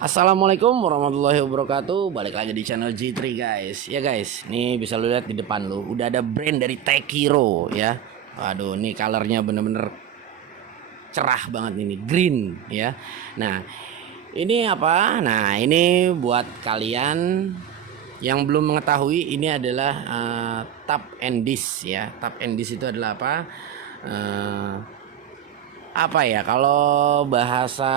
Assalamualaikum warahmatullahi wabarakatuh. Balik lagi di channel G3 guys. Ya guys, nih bisa lu lihat di depan lu udah ada brand dari Tekiro ya. Waduh, nih colornya bener-bener cerah banget ini, green ya. Nah, ini apa? Nah, ini buat kalian yang belum mengetahui, ini adalah tap and dish ya. Tap and dish itu adalah apa? Eh, apa ya, kalau bahasa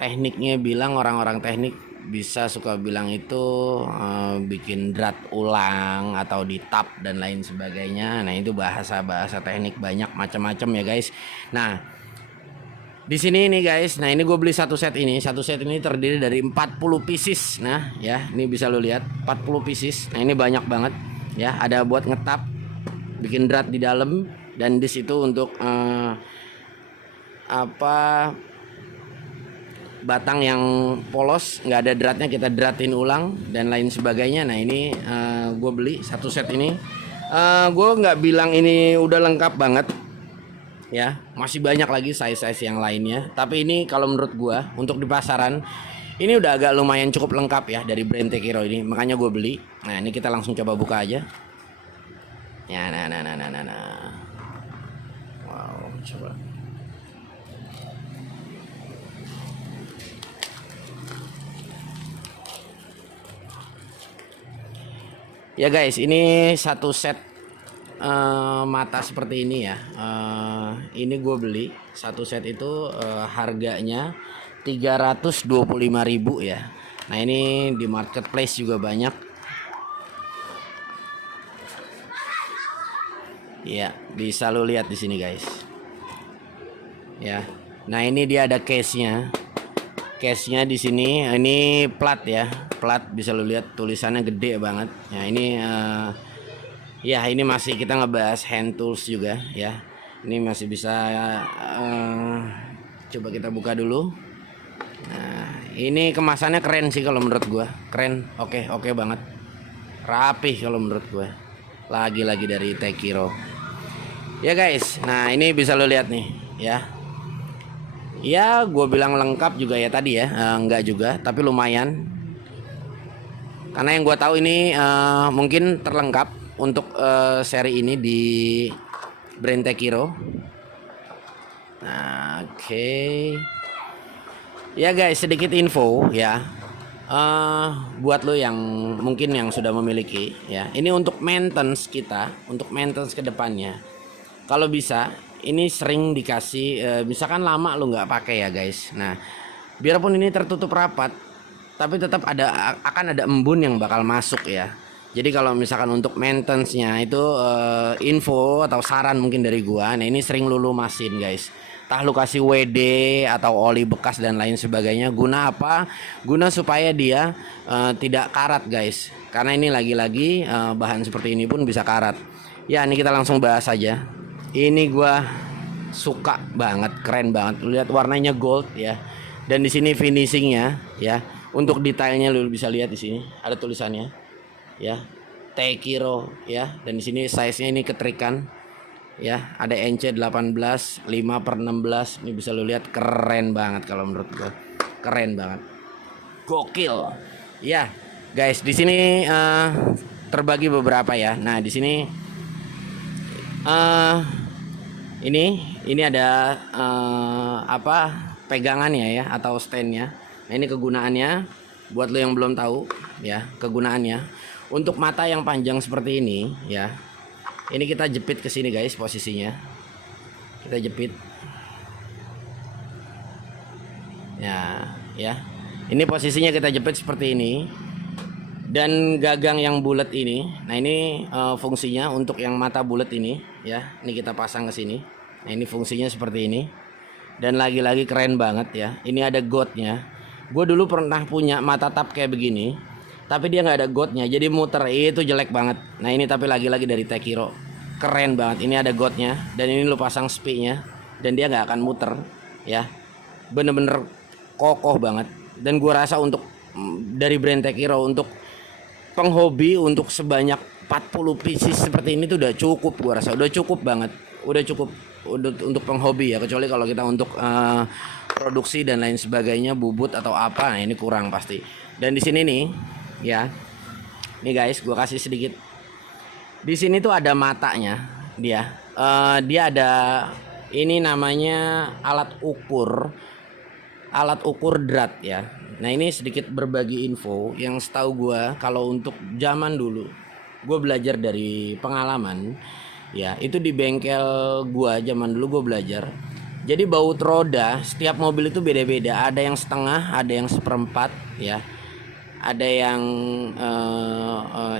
tekniknya bilang, orang-orang teknik bisa suka bilang itu bikin drat ulang atau di tap dan lain sebagainya. Nah, itu bahasa-bahasa teknik banyak macam-macam ya guys. Nah, di sini nih guys, nah ini gue beli satu set ini. Satu set ini terdiri dari 40 pieces. Nah ya, ini bisa lo lihat 40 pieces. Nah ini banyak banget ya. Ada buat ngetap, bikin drat di dalam, dan di situ untuk apa, batang yang polos nggak ada dratnya kita dratin ulang dan lain sebagainya. Nah ini gue beli satu set ini. Gue nggak bilang ini udah lengkap banget ya, masih banyak lagi size-size yang lainnya, tapi ini kalau menurut gue untuk di pasaran ini udah agak lumayan cukup lengkap ya dari brand Tekiro ini, makanya gue beli. Nah ini kita langsung coba buka aja ya. Nah. Wow, coba. Ya guys, ini satu set mata seperti ini ya. Ini gue beli satu set itu harganya 325.000 ya. Nah ini di marketplace juga banyak ya, bisa lo lihat di sini guys ya. Nah ini dia ada case-nya di sini. Ini plat ya, plat, bisa lo lihat tulisannya gede banget ya. Ini ya ini masih kita ngebahas hand tools juga ya. Ini masih bisa coba kita buka dulu. Nah ini kemasannya keren sih kalau menurut gua, keren. Oke banget, rapih kalau menurut gua. Lagi-lagi dari Tekiro ya guys. Nah ini bisa lo lihat nih ya. Ya gue bilang lengkap juga ya tadi ya, enggak juga, tapi lumayan. Karena yang gue tahu ini mungkin terlengkap untuk seri ini di brand Tekiro. Nah, oke. Ya guys, sedikit info ya. Buat lo yang mungkin yang sudah memiliki ya, ini untuk maintenance kita, untuk maintenance kedepannya. Kalau bisa, ini sering dikasih, misalkan lama lo nggak pakai ya guys. Nah, biarpun ini tertutup rapat, tapi tetap akan ada embun yang bakal masuk ya. Jadi kalau misalkan untuk maintenance-nya itu info atau saran mungkin dari gua. Nah, ini sering lu lumasin guys. Tah lu kasih WD atau oli bekas dan lain sebagainya. Guna apa? Guna supaya dia tidak karat guys. Karena ini lagi-lagi bahan seperti ini pun bisa karat. Ya, ini kita langsung bahas aja. Ini gua suka banget, keren banget. Lu lihat warnanya gold ya. Dan di sini finishingnya ya. Untuk detailnya lu bisa lihat di sini ada tulisannya ya, Tekiro ya. Dan di sini size-nya ini ketrikan ya. Ada NC 18 5/16. Ini bisa lu lihat, keren banget kalau menurut gua. Keren banget. Gokil. Ya, guys, di sini terbagi beberapa ya. Nah, di sini ini ada apa, pegangannya ya atau standnya. Nah ini kegunaannya buat lo yang belum tahu ya, kegunaannya untuk mata yang panjang seperti ini ya. Ini kita jepit ke sini guys, posisinya kita jepit ya. Ini posisinya kita jepit seperti ini. Dan gagang yang bulat ini, nah ini fungsinya untuk yang mata bulat ini ya. Ini kita pasang ke sini. Nah ini fungsinya seperti ini. Dan lagi-lagi keren banget ya. Ini ada godnya. Gue dulu pernah punya mata tap kayak begini, tapi dia nggak ada godnya, jadi muter, itu jelek banget. Nah ini tapi lagi-lagi dari Tekiro, keren banget. Ini ada godnya, dan ini lu pasang spinya, dan dia nggak akan muter ya. Bener-bener kokoh banget. Dan gue rasa untuk dari brand Tekiro, untuk penghobi, untuk sebanyak 40 pieces seperti ini tuh udah cukup. Gua rasa udah cukup banget, udah cukup untuk penghobi ya. Kecuali kalau kita untuk produksi dan lain sebagainya, bubut atau apa. Nah, ini kurang pasti. Dan di sini nih, ya. Nih guys, gua kasih sedikit. Di sini tuh ada matanya dia. Dia ada ini namanya alat ukur drat ya. Nah, ini sedikit berbagi info yang setahu gua kalau untuk zaman dulu, gua belajar dari pengalaman ya, itu di bengkel gua zaman dulu gua belajar. Jadi baut roda setiap mobil itu beda-beda, ada yang setengah, ada yang seperempat ya. Ada yang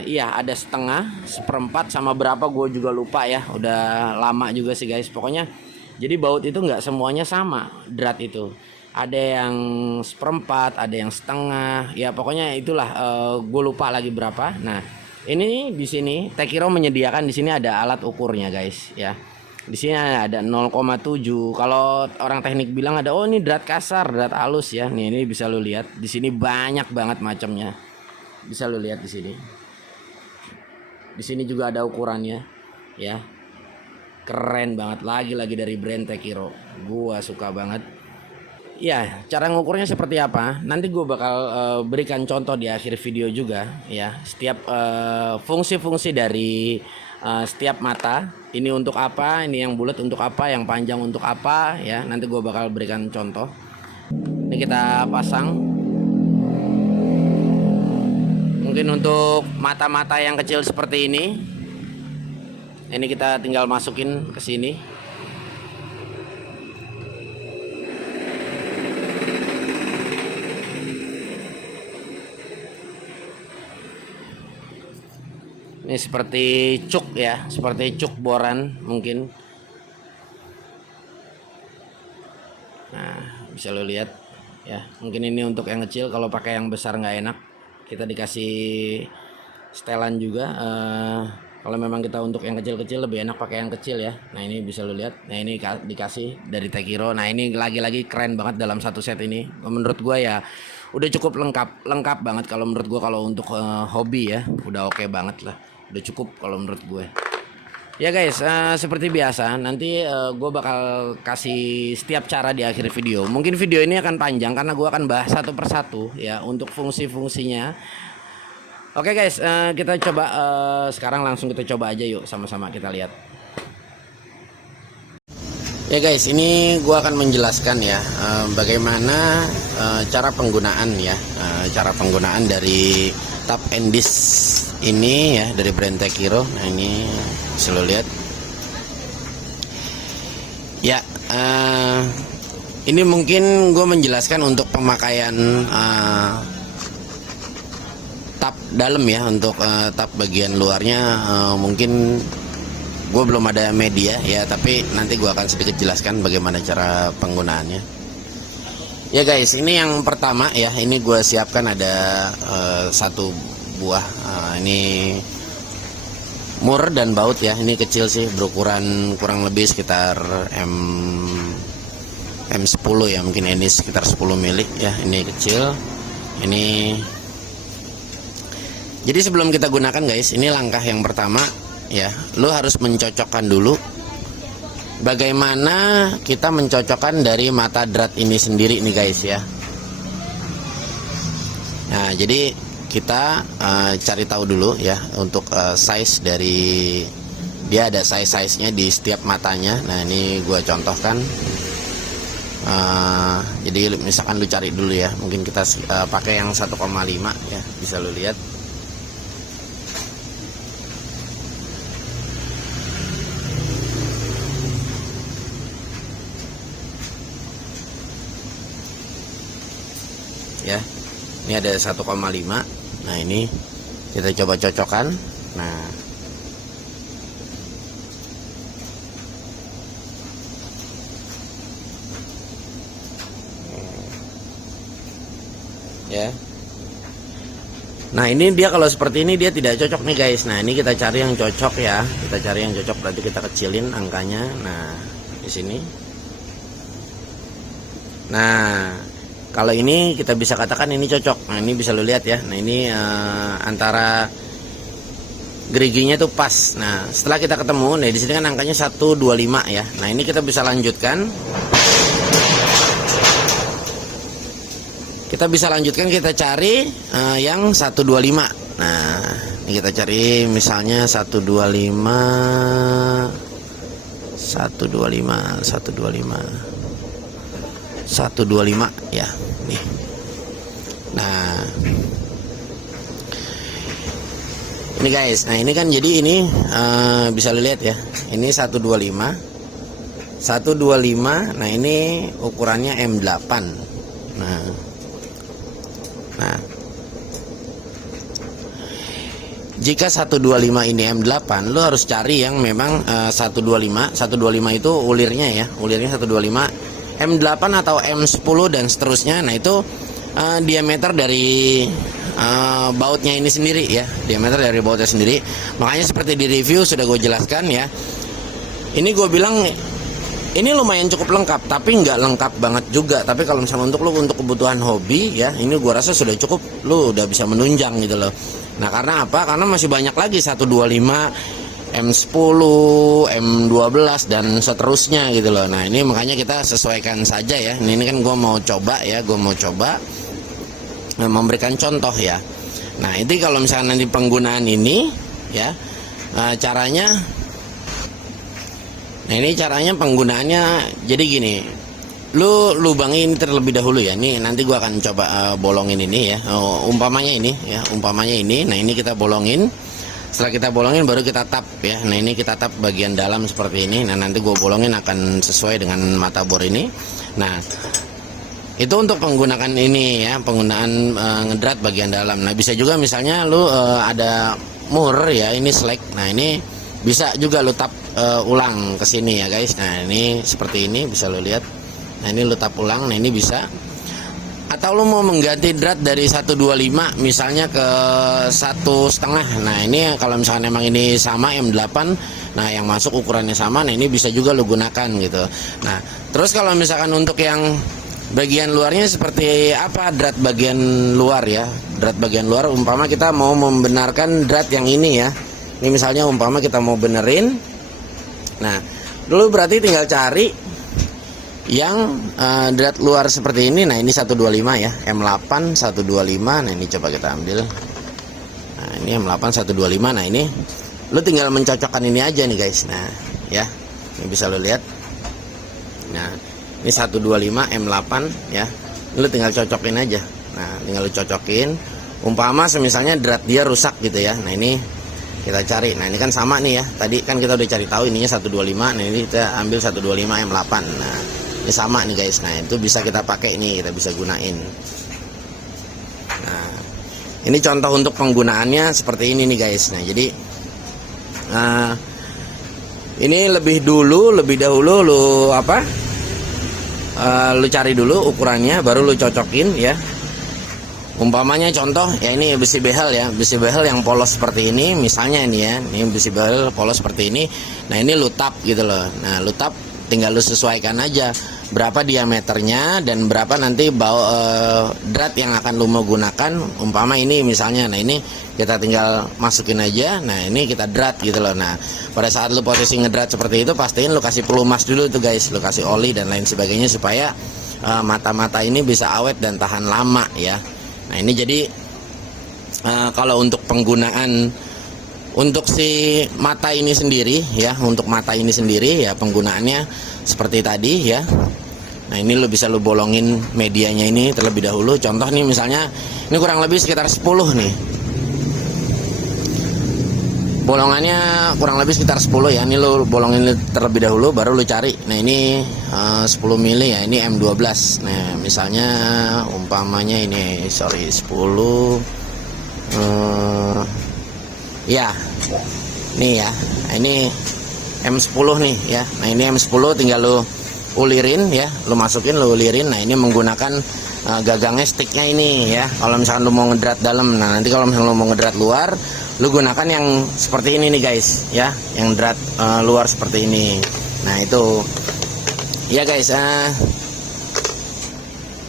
iya, ada setengah, seperempat, sama berapa gue juga lupa ya, udah lama juga sih guys. Pokoknya jadi baut itu nggak semuanya sama drat itu, ada yang seperempat, ada yang setengah ya, pokoknya itulah, gue lupa lagi berapa. Nah, ini di sini Tekiro menyediakan, di sini ada alat ukurnya guys ya. Di sini ada 0,7. Kalau orang teknik bilang ada, oh ini drat kasar, drat halus ya. Nih, ini bisa lo lihat. Di sini banyak banget macamnya. Bisa lo lihat di sini. Di sini juga ada ukurannya ya. Keren banget, lagi-lagi dari brand Tekiro. Gua suka banget. Ya, cara ngukurnya seperti apa? Nanti gue bakal berikan contoh di akhir video juga ya. Setiap fungsi-fungsi dari setiap mata. Ini untuk apa? Ini yang bulat untuk apa? Yang panjang untuk apa? Ya, nanti gue bakal berikan contoh. Ini kita pasang. Mungkin untuk mata-mata yang kecil seperti ini kita tinggal masukin ke sini. Ini seperti cuk ya, seperti cuk boran mungkin. Nah, bisa lo lihat ya. Mungkin ini untuk yang kecil, kalau pakai yang besar nggak enak. Kita dikasih setelan juga. Kalau memang kita untuk yang kecil-kecil lebih enak pakai yang kecil ya. Nah, ini bisa lo lihat. Nah, ini dikasih dari Tekiro. Nah, ini lagi-lagi keren banget dalam satu set ini. Menurut gua ya udah cukup lengkap banget kalau menurut gua, kalau untuk hobi ya. Udah oke banget lah. Udah cukup kalau menurut gue ya guys. Seperti biasa nanti gue bakal kasih setiap cara di akhir video. Mungkin video ini akan panjang karena gue akan bahas satu persatu ya untuk fungsi-fungsinya. Oke guys, kita coba sekarang langsung kita coba aja yuk, sama-sama kita lihat ya guys. Ini gue akan menjelaskan ya bagaimana cara penggunaan ya, cara penggunaan dari tap and disc ini ya, dari brand Tekiro. Nah, ini bisa lo lihat ya. Ini mungkin gue menjelaskan untuk pemakaian tap dalam ya. Untuk tap bagian luarnya mungkin gue belum ada media ya, tapi nanti gue akan sedikit jelaskan bagaimana cara penggunaannya ya guys. Ini yang pertama ya, ini gue siapkan ada satu buah ini mur dan baut ya. Ini kecil sih, berukuran kurang lebih sekitar M10 ya, mungkin ini sekitar 10 mili ya. Ini kecil ini. Jadi sebelum kita gunakan guys, ini langkah yang pertama ya, lo harus mencocokkan dulu bagaimana kita mencocokkan dari mata drat ini sendiri nih guys ya. Nah, jadi kita cari tahu dulu ya untuk size dari dia, ada size-nya di setiap matanya. Nah, ini gue contohkan. Jadi misalkan lu cari dulu ya, mungkin kita pakai yang 1,5 ya, bisa lu lihat. Ya, ini ada 1,5. Nah, ini kita coba cocokkan. Nah, ya. Nah, ini dia kalau seperti ini dia tidak cocok nih guys. Nah, ini kita cari yang cocok ya. Kita cari yang cocok, berarti kita kecilin angkanya. Nah, di sini. Nah, kalau ini kita bisa katakan ini cocok. Nah, ini bisa lo lihat ya. Nah, ini antara geriginya tuh pas. Nah, setelah kita ketemu, nah di sini kan angkanya 125 ya. Nah, ini kita bisa lanjutkan. kita bisa lanjutkan, kita cari yang 125. Nah, ini kita cari misalnya 125 ya, nih. Nah, ini guys, nah ini kan jadi ini bisa lihat ya, ini 125. Nah ini ukurannya M8. Nah, jika 125 ini M8, lo harus cari yang memang 125 itu ulirnya ya, ulirnya 125, M8 atau M10 dan seterusnya. Nah itu diameter dari bautnya ini sendiri ya, diameter dari bautnya sendiri. Makanya seperti di review sudah gue jelaskan ya, ini gue bilang ini lumayan cukup lengkap, tapi nggak lengkap banget juga. Tapi kalau misalnya untuk kebutuhan hobi ya, ini gue rasa sudah cukup, lu udah bisa menunjang gitu loh. Nah karena apa? Karena masih banyak lagi 125, M10, M12 dan seterusnya gitu loh. Nah ini makanya kita sesuaikan saja ya. Ini kan gue mau coba ya, memberikan contoh ya. Nah itu kalau misalnya nanti penggunaan ini ya, caranya. Nah ini caranya penggunaannya jadi gini, lu lubangin terlebih dahulu ya. Nih nanti gua akan coba bolongin ini ya. Umpamanya ini ya, Nah ini kita bolongin. Setelah kita bolongin baru kita tap ya. Nah ini kita tap bagian dalam seperti ini. Nah nanti gua bolongin akan sesuai dengan mata bor ini. Nah itu untuk penggunaan ini ya, penggunaan ngedrat bagian dalam. Nah bisa juga misalnya lu ada mur ya, ini slack. Nah ini bisa juga lu tap ulang ke sini ya guys. Nah ini seperti ini bisa lo lihat. Nah ini lu tap ulang. Nah ini bisa. Atau lu mau mengganti drat dari 125 misalnya ke 1,5. Nah ini kalau misalnya memang ini sama M8, nah yang masuk ukurannya sama, nah ini bisa juga lu gunakan gitu. Nah terus kalau misalkan untuk yang bagian luarnya seperti apa, drat bagian luar ya, drat bagian luar umpama kita mau membenarkan drat yang ini ya. Ini misalnya umpama kita mau benerin. Nah, dulu berarti tinggal cari yang drat luar seperti ini. Nah, ini 125 ya, M8 125. Nah, ini coba kita ambil. Nah, ini M8 125. Nah, ini lu tinggal mencocokkan ini aja nih guys. Nah, ya. Ini bisa lu lihat. Nah, ini 125 M8 ya. Lu tinggal cocokin aja. Nah, tinggal lu cocokin. Umpama misalnya drat dia rusak gitu ya. Nah, ini kita cari. Nah ini kan sama nih ya, tadi kan kita udah cari tahu ininya 125. Nah ini kita ambil 125 M8. Nah ini sama nih guys. Nah itu bisa kita pakai, ini kita bisa gunain. Nah ini contoh untuk penggunaannya seperti ini nih guys. Nah jadi ini lebih dahulu lu lu cari dulu ukurannya, baru lu cocokin ya. Umpamanya contoh ya, ini besi behel ya, besi behel yang polos seperti ini misalnya ini ya, ini besi behel polos seperti ini. Nah ini lu tap gitu loh. Nah lu tap, tinggal lu sesuaikan aja berapa diameternya dan berapa nanti drat yang akan lu mau gunakan. Umpama ini misalnya, nah ini kita tinggal masukin aja. Nah ini kita drat gitu loh. Nah pada saat lu posisi ngedrat seperti itu, pastiin lu kasih pelumas dulu tuh guys, lu kasih oli dan lain sebagainya supaya mata-mata ini bisa awet dan tahan lama ya. Nah ini jadi kalau untuk penggunaan untuk si mata ini sendiri ya, untuk mata ini sendiri ya penggunaannya seperti tadi ya. Nah ini lu bisa lu bolongin medianya ini terlebih dahulu. Contoh nih misalnya ini kurang lebih sekitar 10 nih. Bolongannya kurang lebih sekitar 10 ya. Ini lu bolongin terlebih dahulu baru lu cari. Nah ini 10 mili ya, ini M12. Nah misalnya umpamanya ini 10 ya nih ya. Nah, ini M10 nih ya. Nah ini M10 tinggal lu ulirin ya, lu masukin, lu ulirin. Nah ini menggunakan gagangnya sticknya ini ya. Kalau misalkan lu mau ngedrat dalam, nah nanti kalau misalkan lu mau ngedrat luar, lu gunakan yang seperti ini nih guys ya, yang drat luar seperti ini. Nah itu ya guys,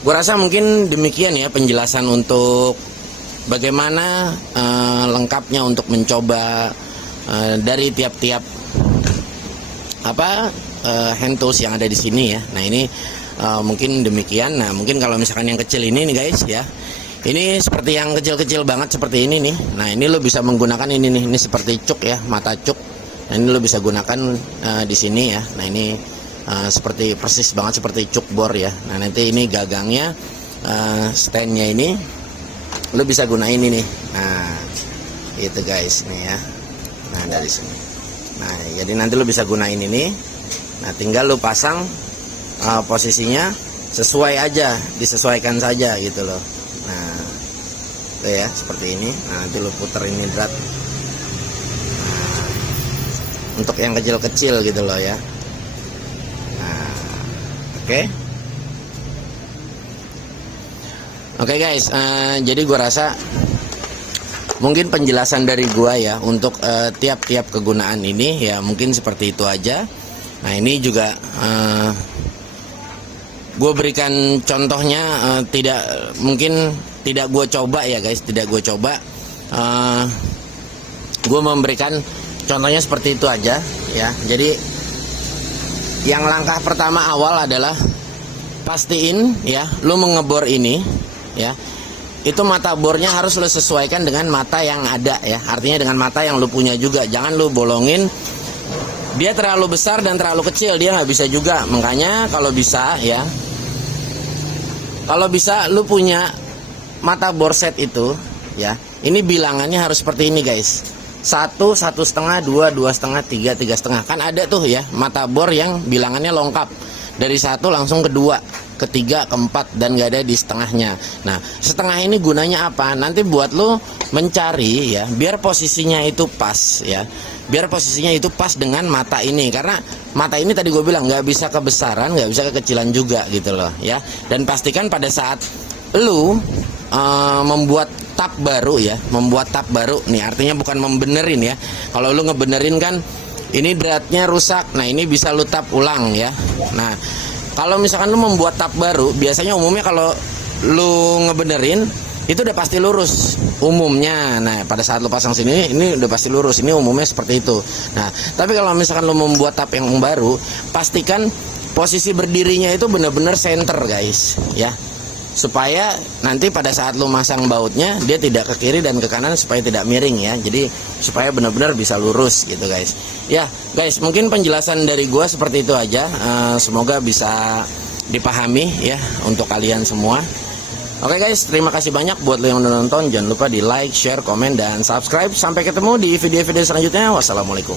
gua rasa mungkin demikian ya penjelasan untuk bagaimana lengkapnya untuk mencoba dari tiap-tiap hand tools yang ada di sini ya. Nah ini Mungkin demikian. Nah, mungkin kalau misalkan yang kecil ini nih guys ya, ini seperti yang kecil-kecil banget seperti ini nih. Nah, ini lo bisa menggunakan ini nih, ini seperti cuk ya, mata cuk. Nah, ini lo bisa gunakan di sini ya. Nah, ini seperti persis banget seperti cuk bor ya. Nah, nanti ini gagangnya, standnya ini lo bisa gunain ini nih. Nah, itu guys nih ya. Nah, dari sini. Nah, jadi nanti lo bisa gunain ini. Nah, tinggal lo pasang posisinya sesuai aja, disesuaikan saja gitu loh. Nah, itu ya seperti ini. Nah, nanti lo puter ini drat. Nah, untuk yang kecil-kecil gitu loh ya. Nah, oke. Oke guys, jadi gua rasa mungkin penjelasan dari gua ya untuk tiap-tiap kegunaan ini ya mungkin seperti itu aja. Nah, ini juga gue berikan contohnya, mungkin tidak gue coba ya guys, tidak gue coba. Gue memberikan contohnya seperti itu aja ya. Jadi yang langkah pertama awal adalah pastiin ya, lu mengebor ini ya, itu mata bornya harus lu sesuaikan dengan mata yang ada ya. Artinya dengan mata yang lu punya juga. Jangan lu bolongin, dia terlalu besar dan terlalu kecil, dia nggak bisa juga. Makanya kalau bisa ya, kalau bisa lu punya mata bor set itu ya, ini bilangannya harus seperti ini guys. 1, 1,5, 2, 2,5, 3, 3,5. Kan ada tuh ya mata bor yang bilangannya lengkap. Dari 1 langsung ke 2, ke 3, ke 4 dan gak ada di setengahnya. Nah, setengah ini gunanya apa? Nanti buat lu mencari ya, biar posisinya itu pas ya. Biar posisinya itu pas dengan mata ini, karena mata ini tadi gue bilang nggak bisa kebesaran, nggak bisa kekecilan juga gitu loh ya. Dan pastikan pada saat lu membuat tab baru ya, membuat tab baru nih, artinya bukan membenerin ya. Kalau lu ngebenerin kan ini dratnya rusak, nah ini bisa lu tab ulang ya. Nah, kalau misalkan lu membuat tab baru, biasanya umumnya kalau lu ngebenerin itu udah pasti lurus umumnya. Nah, pada saat lu pasang sini ini udah pasti lurus, ini umumnya seperti itu. Nah, tapi kalau misalkan lu membuat tab yang baru, pastikan posisi berdirinya itu benar-benar center guys ya, supaya nanti pada saat lu masang bautnya dia tidak ke kiri dan ke kanan, supaya tidak miring ya. Jadi supaya benar-benar bisa lurus gitu guys ya. Guys, mungkin penjelasan dari gua seperti itu aja. Semoga bisa dipahami ya untuk kalian semua. Oke guys, terima kasih banyak buat lo yang udah nonton. Jangan lupa di like, share, komen, dan subscribe. Sampai ketemu di video-video selanjutnya. Wassalamualaikum.